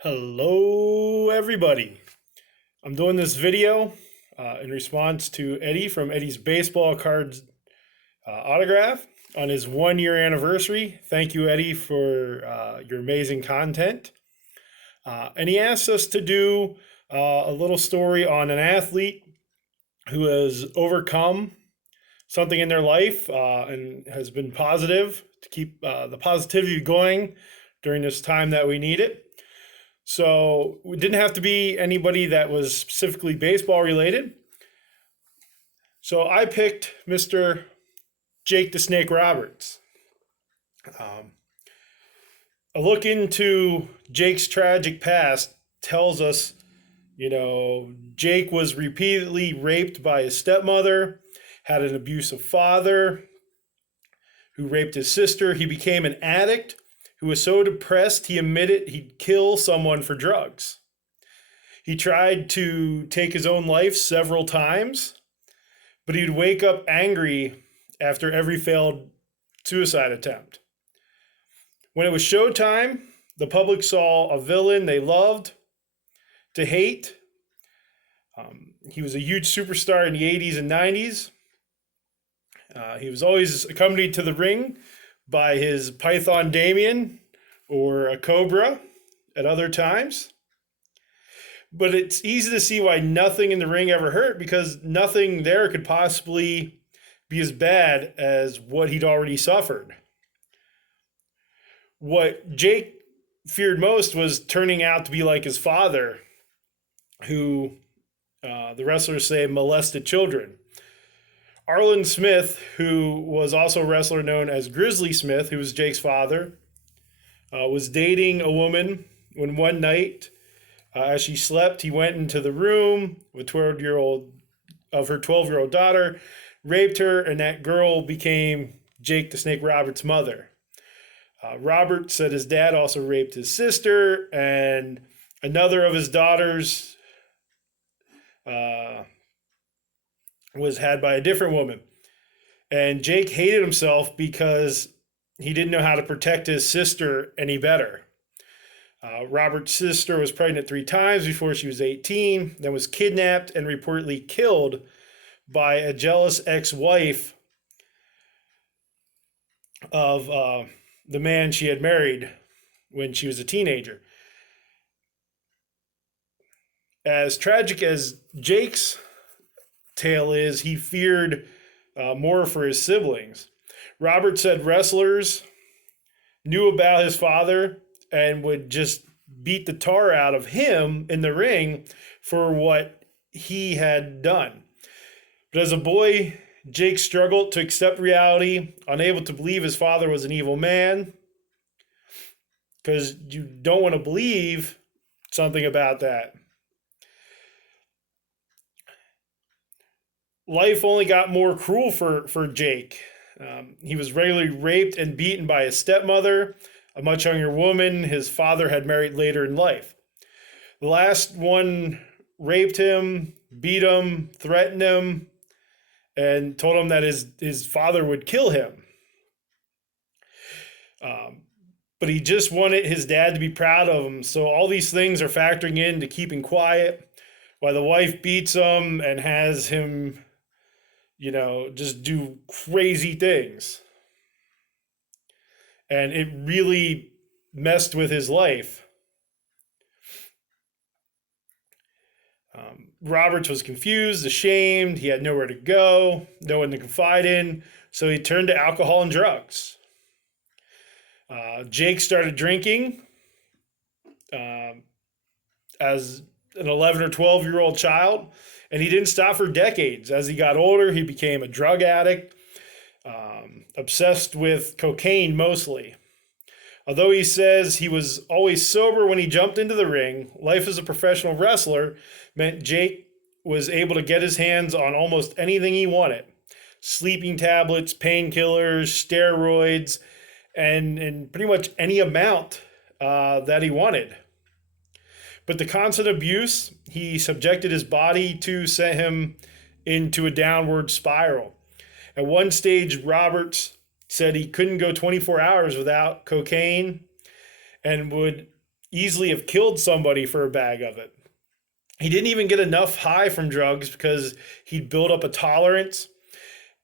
Hello, everybody. I'm doing this video in response to Eddie from Eddie's Baseball Cards autograph on his 1 year anniversary. Thank you, Eddie, for your amazing content. And he asked us to do a little story on an athlete who has overcome something in their life and has been positive to keep the positivity going during this time that we need it. So it didn't have to be anybody that was specifically baseball related. So I picked Mr. Jake the Snake Roberts. Um, a look into Jake's tragic past tells us, Jake was repeatedly raped by his stepmother, had an abusive father who raped his sister. He became an addict who was so depressed he admitted he'd kill someone for drugs. He tried to take his own life several times, but he'd wake up angry after every failed suicide attempt. When it was showtime, the public saw a villain they loved to hate. He was a huge superstar in the 80s and 90s. He was always accompanied to the ring by his python Damien or a cobra at other times. But it's easy to see why nothing in the ring ever hurt, because nothing there could possibly be as bad as what he'd already suffered. What Jake feared most was turning out to be like his father, who the wrestlers say molested children. Arlen Smith, who was also a wrestler known as Grizzly Smith, who was Jake's father, was dating a woman when one night, as she slept, he went into the room with 12-year-old of her 12-year-old daughter, raped her, and that girl became Jake the Snake Roberts' mother. Robert said his dad also raped his sister, and another of his daughters was had by a different woman. And Jake hated himself because he didn't know how to protect his sister any better. Robert's sister was pregnant 3 times before she was 18, then was kidnapped and reportedly killed by a jealous ex-wife of the man she had married when she was a teenager. As tragic as Jake's tale is, he feared more for his siblings. Robert said wrestlers knew about his father and would just beat the tar out of him in the ring for what he had done. But as a boy, Jake struggled to accept reality, unable to believe his father was an evil man, because you don't want to believe something about that. Life only got more cruel for Jake. He was regularly raped and beaten by his stepmother, a much younger woman his father had married later in life. The last one raped him, beat him, threatened him, and told him that his father would kill him. But he just wanted his dad to be proud of him. So all these things are factoring into keeping quiet, while the wife beats him and has him, just do crazy things. And it really messed with his life. Roberts was confused, ashamed. He had nowhere to go, no one to confide in. So he turned to alcohol and drugs. Jake started drinking as an 11 or 12-year-old child, and he didn't stop for decades. As he got older, he became a drug addict, obsessed with cocaine mostly. Although he says he was always sober when he jumped into the ring, life as a professional wrestler meant Jake was able to get his hands on almost anything he wanted: sleeping tablets, painkillers, steroids, and pretty much any amount that he wanted. But the constant abuse he subjected his body to sent him into a downward spiral. At one stage, Roberts said he couldn't go 24 hours without cocaine and would easily have killed somebody for a bag of it. He didn't even get enough high from drugs because he'd built up a tolerance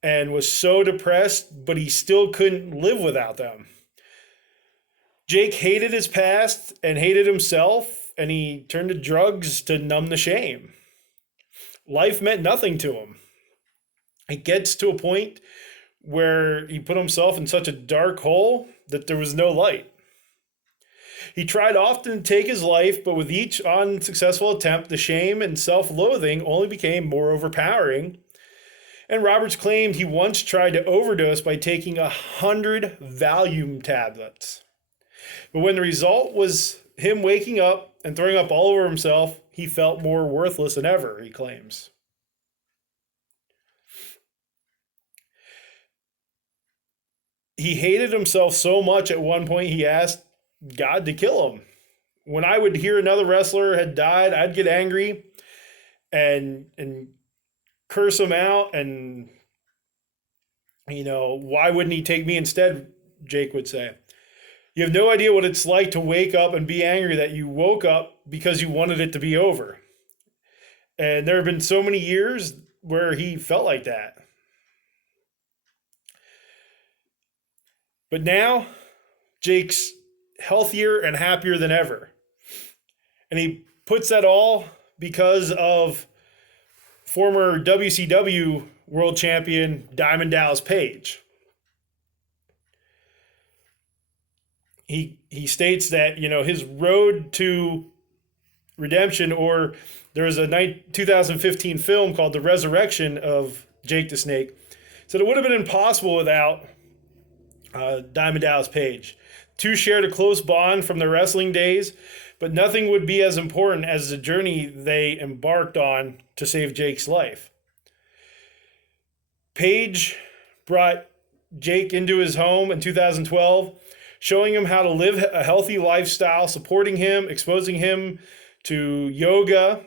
and was so depressed, but he still couldn't live without them. Jake hated his past and hated himself, and he turned to drugs to numb the shame. Life meant nothing to him. It gets to a point where he put himself in such a dark hole that there was no light. He tried often to take his life, but with each unsuccessful attempt, the shame and self-loathing only became more overpowering. And Roberts claimed he once tried to overdose by taking 100 Valium tablets. But when the result was him waking up and throwing up all over himself, he felt more worthless than ever, he claims. He hated himself so much at one point he asked God to kill him. When I would hear another wrestler had died, I'd get angry and curse him out, and why wouldn't he take me instead? Jake would say. You have no idea what it's like to wake up and be angry that you woke up because you wanted it to be over. And there have been so many years where he felt like that. But now, Jake's healthier and happier than ever. And he puts that all because of former WCW world champion Diamond Dallas Page. He states that, his road to redemption, or there was a 2015 film called The Resurrection of Jake the Snake, said it would have been impossible without Diamond Dallas Page. Two shared a close bond from their wrestling days, but nothing would be as important as the journey they embarked on to save Jake's life. Page brought Jake into his home in 2012, showing him how to live a healthy lifestyle, supporting him, exposing him to yoga,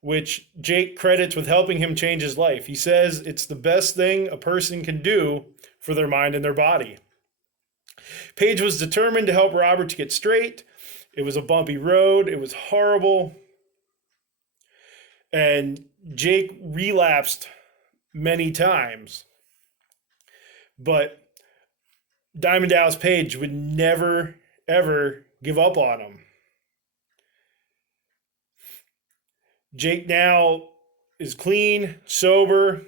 which Jake credits with helping him change his life. He says it's the best thing a person can do for their mind and their body. Page was determined to help Robert to get straight. It was a bumpy road. It was horrible. And Jake relapsed many times. But Diamond Dallas Page would never, ever give up on him. Jake now is clean, sober.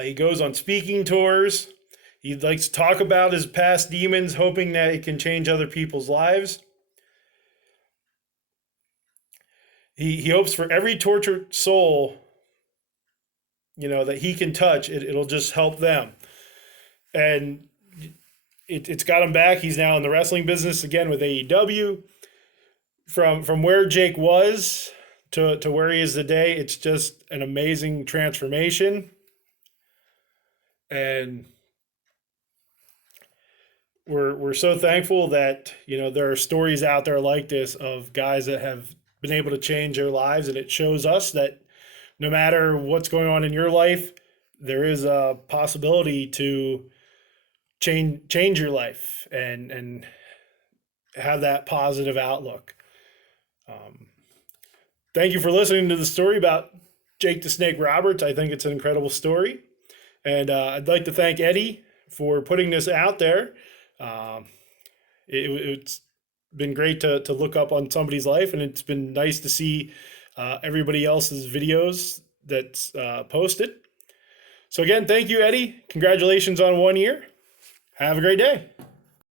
He goes on speaking tours. He likes to talk about his past demons, hoping that it can change other people's lives. He hopes for every tortured soul, that he can touch, it'll just help them. And it's got him back. He's now in the wrestling business again with AEW. From where Jake was to where he is today, it's just an amazing transformation. And we're so thankful that there are stories out there like this of guys that have been able to change their lives, and it shows us that no matter what's going on in your life, there is a possibility to change your life and have that positive outlook. Thank you for listening to the story about Jake the Snake Roberts. I think it's an incredible story, and I'd like to thank Eddie for putting this out there. It's been great to look up on somebody's life, and it's been nice to see everybody else's videos that's posted. So again, thank you, Eddie. Congratulations on 1 year. Have a great day.